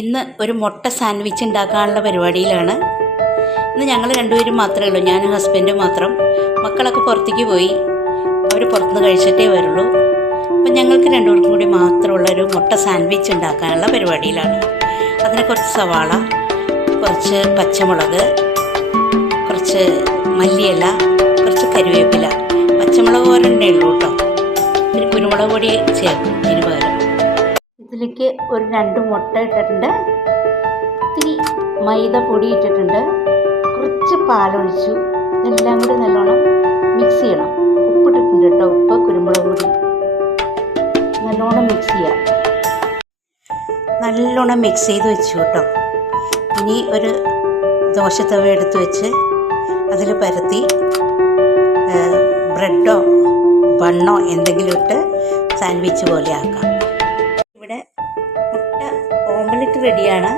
ഇന്ന് ഒരു മുട്ട സാൻഡ്വിച്ച് ഉണ്ടാക്കാനുള്ള പരിപാടിയിലാണ്. ഇന്ന് ഞങ്ങൾ രണ്ടുപേരും മാത്രമേ ഉള്ളൂ, ഞാനും ഹസ്ബൻഡും മാത്രം. മക്കളൊക്കെ പുറത്തേക്ക് പോയി, അവർ പുറത്തുനിന്ന് കഴിച്ചിട്ടേ വരുള്ളൂ. അപ്പം ഞങ്ങൾക്ക് രണ്ടുപേർക്കും കൂടി മാത്രമുള്ളൊരു മുട്ട സാൻഡ്വിച്ച് ഉണ്ടാക്കാനുള്ള പരിപാടിയിലാണ്. അതിന് കുറച്ച് സവാള, കുറച്ച് പച്ചമുളക്, കുറച്ച് മല്ലിയില, കുറച്ച് കരിവേപ്പില, പച്ചമുളക് ഒരെണ്ണേ ഉള്ളൂ കേട്ടോ. പിന്നെ കുരുമുളക് പൊടി ചേർക്കും ഇതിന് പകരം. ഇതിലേക്ക് ഒരു 2 മുട്ട ഇട്ടിട്ടുണ്ട്, ഇത്തിരി മൈദ പൊടി ഇട്ടിട്ടുണ്ട്, കുറച്ച് പാലൊഴിച്ചു. ഇതെല്ലാം കൂടി നല്ലോണം മിക്സ് ചെയ്യണം. ഉപ്പിട്ടിട്ടുണ്ട് കേട്ടോ, ഉപ്പ്, കുരുമുളക് പൊടി, നല്ലോണം മിക്സ് ചെയ്യാം. നല്ലോണം മിക്സ് ചെയ്ത് വെച്ചു കേട്ടോ. ഇനി ഒരു ദോശത്തവ എടുത്ത് വെച്ച് അതിൽ പരത്തി ബ്രെഡോ ബണ്ണോ എന്തെങ്കിലും ഇട്ട് സാൻഡ്വിച്ച് പോലെ ആക്കാം. ഇവിടെ മുട്ട ഓംലെറ്റ് റെഡിയാണ്.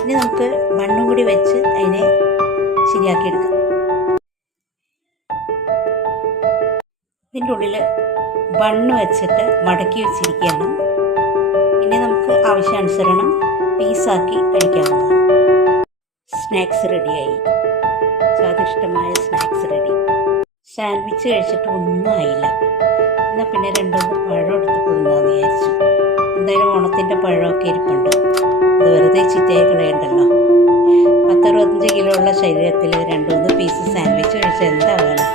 ഇനി നമുക്ക് ബണ്ണും കൂടി വെച്ച് അതിനെ ശരിയാക്കിയെടുക്കാം. ഇതിൻ്റെ ഉള്ളിൽ ബണ്ണ് വെച്ചിട്ട് മടക്കി വെച്ചിരിക്കുകയാണ്. ഇനി നമുക്ക് ആവശ്യാനുസരണം പീസാക്കി കഴിക്കാവുന്നതാണ്. സ്നാക്സ് റെഡിയായി, സ്വാദിഷ്ടമായ സ്നാക്സ് റെഡി. സാൻഡ്വിച്ച് കഴിച്ചിട്ട് ഒന്നും ആയില്ല. എന്നാൽ പിന്നെ 2-3 പഴം എടുത്ത് കൊടുക്കാമെന്ന് വിചാരിച്ചു. എന്തായാലും ഓണത്തിൻ്റെ പഴമൊക്കെ ഇരിപ്പുണ്ട്, അത് വെറുതെ ചിറ്റയായി കളയണ്ടല്ലോ. 10-65 കിലോ ഉള്ള ശരീരത്തിൽ 2-3 പീസ് സാൻഡ്വിച്ച് കഴിച്ചാൽ എന്താ വേണം.